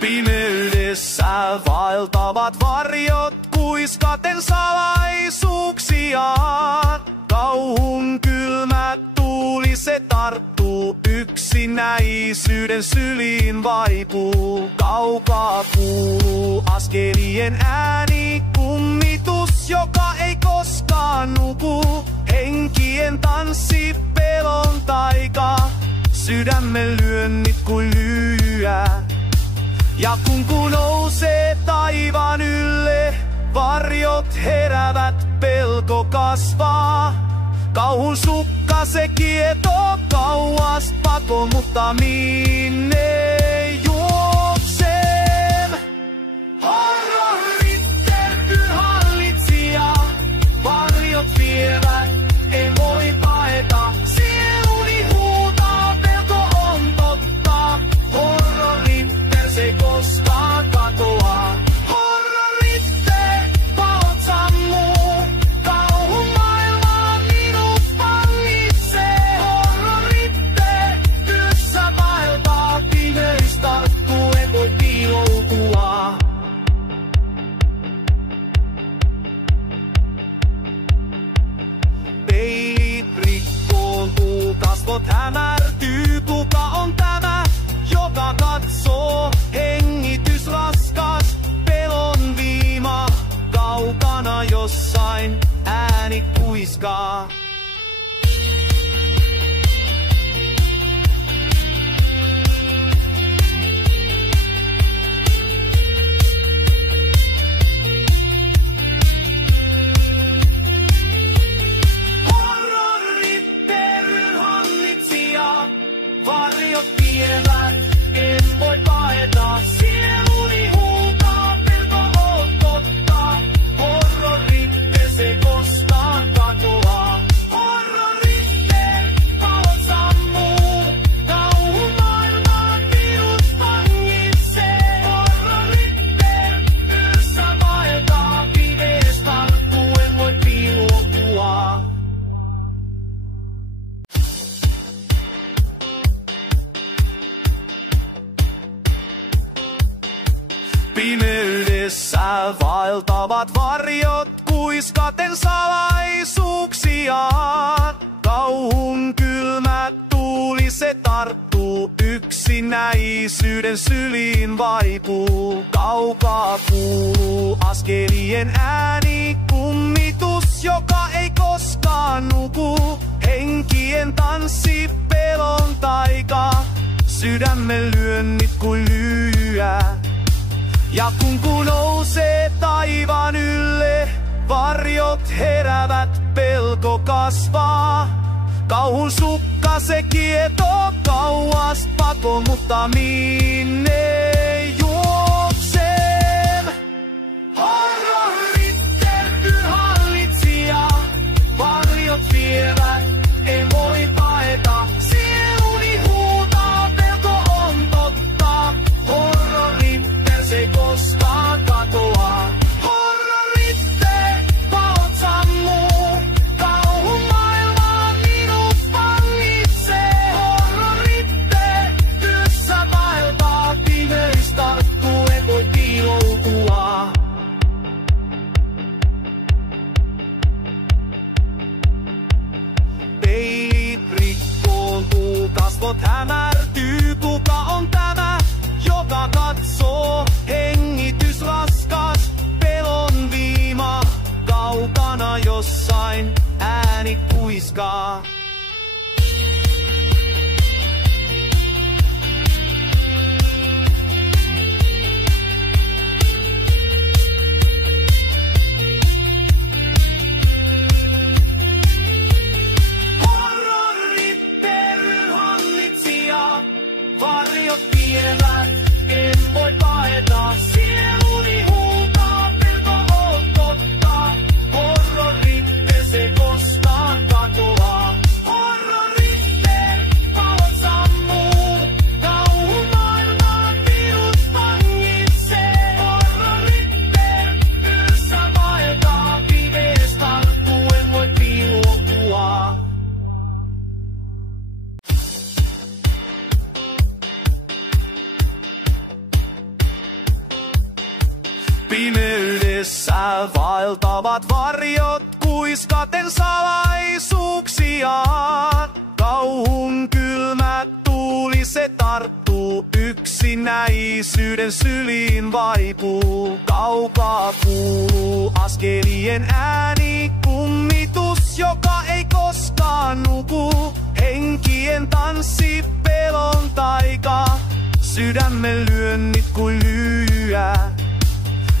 Pimeydessä vaeltavat varjot kuiskaten salaisuuksiaan. Kauhun kylmä tuuli se tarttuu, yksinäisyyden syliin vaipuu. Kaukaa kuuluu askelien ääni, kummitus, joka ei koskaan nuku. Henkien tanssi, pelon taika, sydämen lyönnit kuin lyijyä. Ja kun nousee taivaan ylle, varjot heräävät, pelko kasvaa. Kauhun sukka se kietoo kauas pakoon, mutta minne juoksem? Horrorit, terkyyn hallitsija, varjot vievät, en voi paeta. Sieluni huutaa, pelko on totta. Horrorit, se koskaan katoaa. Horroritte, valot sammuu. Kauhun maailma minut vangitsee. Horroritte, yössä vaeltaa pimeys tarttuu, en voi piiloutua. Peilit rikkoontuu, kasvot hämärtyy, kuka on tämä, joka katsoo? Hengitys raskas, pelon viima, kaukana jossain ääni kuiskaa. Horrorit, teryn hallitsija, varjot vievät, en voi paeta. Sieluni huutaa, pelko on totta. Horroritte, se koskaan katoaa. Horroritte, valot sammuu. Kauhun maailma minut vangitsee. Horroritte, yössä vaeltaa, pimeys tarttuu, en voi piiloutua. Pimeydessä vaeltavat varjot kuiskaten salaisuuksiaan. Kauhun kylmä tuuli se tarttuu, yksinäisyyden syliin vaipuu. Kaukaa kuuluu askelien ääni, kummitus, joka ei koskaan nuku. Henkien tanssi, pelon taika, sydämen lyönnit kuin lyijyä. Ja kun nousee taivaan ylle, varjot heräävät, pelko kasvaa. Kauhun sukka se kietoo kauas pakoon, mutta minne juoksem? Horrorit, terkyyn hallitsija, varjot vievät, en voi paeta. Sieluni huutaa, pelko on totta. Horroritte, se koskaan katoaa. Horroritte, valot sammuu. Kauhun maailma minut vangitsee. Horroritte, yössä vaeltaa, pimeys tarttuu, en voi piiloutua. Peilit rikkoontuu, kasvot hämärtyy, kuka on tämä, joka katsoo? Hengitys raskas, pelon viima, kaukana jossain ääni kuiskaa. Horrorit, teryn hallitsija, varjot vievät, en voi paeta. Sieluni huutaa, pelko on totta. Horroritte, se koskaan katoaa. Pimeydessä vaeltavat varjot kuiskaten salaisuuksiaan. Kauhun kylmä tuuli se tarttuu, yksinäisyyden syliin vaipuu. Kaukaa kuuluu askelien ääni, kummitus, joka ei koskaan nuku. Henkien tanssi, pelon taika, sydämen lyönnit kuin lyijyä.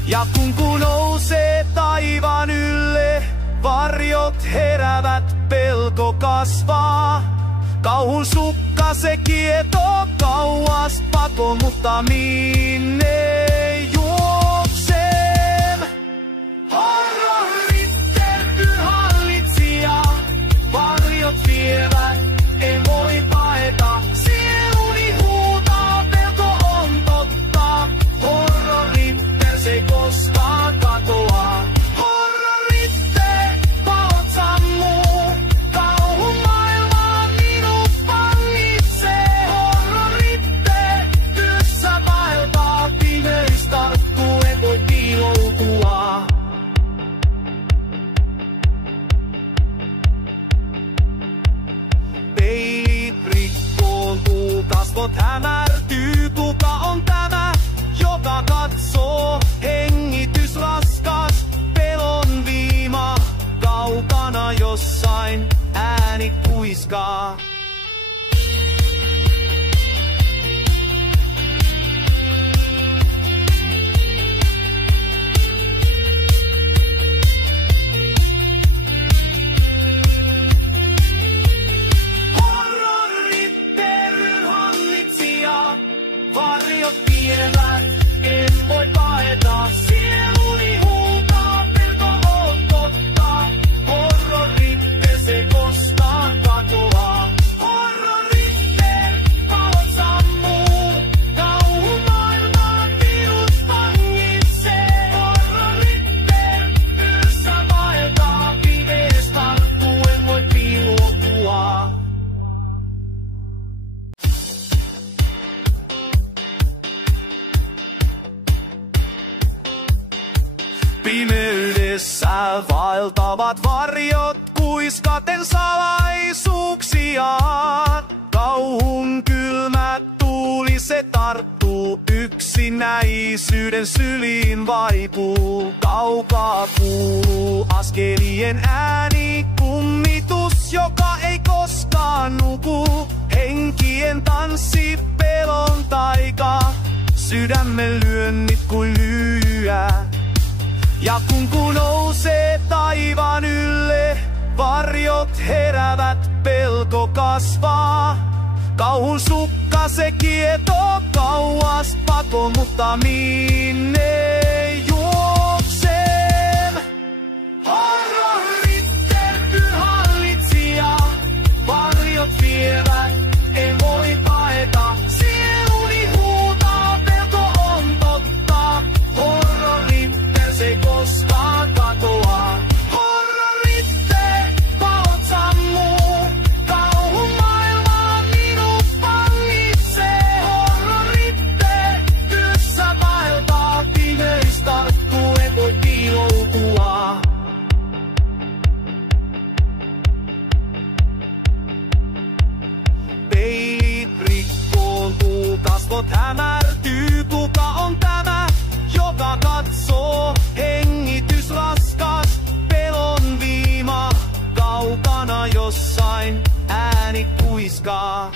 Ja kun nousee taivaan ylle, varjot heräävät, pelko kasvaa. Kauhun sukka se kietoo kauas pakoon, mutta minne juoksem? Horrorit, tertyyn hallitsija, varjot vievät, en voi paeta. Sieluni huutaa, pelko on totta. Horrorit, se koskaan katoaa. Horroritte, valot sammuu. Kauhun maailma minut vangitsee. Horroritte, työssä vaeltaa. Pimeys tarttuu, en voi piiloutua. Peilit rikkoontuu, kasvot hämärtyy. Kuka on tämä, joka katsoo? Hengitys raskas, pelon viima. Kaukana jossain ääni kuiskaa. Horrorit, teryn hallitsija, varjot vievät, en voi paeta. Sieluni huutaa, pelko on totta. Horroritte, se koskaan katoaa. Horroritte, valot sammuu. Kauhun maailma minut vangitsee. Horroritte, yössä vaeltaa. Pimeys tarttuu, en voi piiloutua. Pimeydessä vaeltavat varjot kuiskaten salaisuuksiaan. Kauhun kylmä tuuli se tarttuu, yksinäisyyden syliin vaipuu. Kaukaa kuuluu askelien ääni, kummitus, joka ei koskaan nuku. Henkien tanssi, pelon taika, sydämen lyönnit kuin lyijyä. Ja kun nousee taivaan ylle, varjot heräävät, pelko kasvaa. Kauhun sukka se kietoo kauas pakoon, mutta minne juoksem? Horrorit, tertyyn hallitsija, varjot vievät, en voi paeta. Sieluni huutaa, pelko on totta. Horroritte, se koskaan katoaa. Horroritte, valot sammuu. Kauhun maailma minut vangitsee. Horroritte, työssä vaeltaa. Pimeys tarttuu, en voi piiloutua. Peilit rikkoontuu, kasvot hämärtyy. Kuka on tämä, joka katsoo? Hengitys raskas, pelon viima. Kaukana jossain ääni kuiskaa.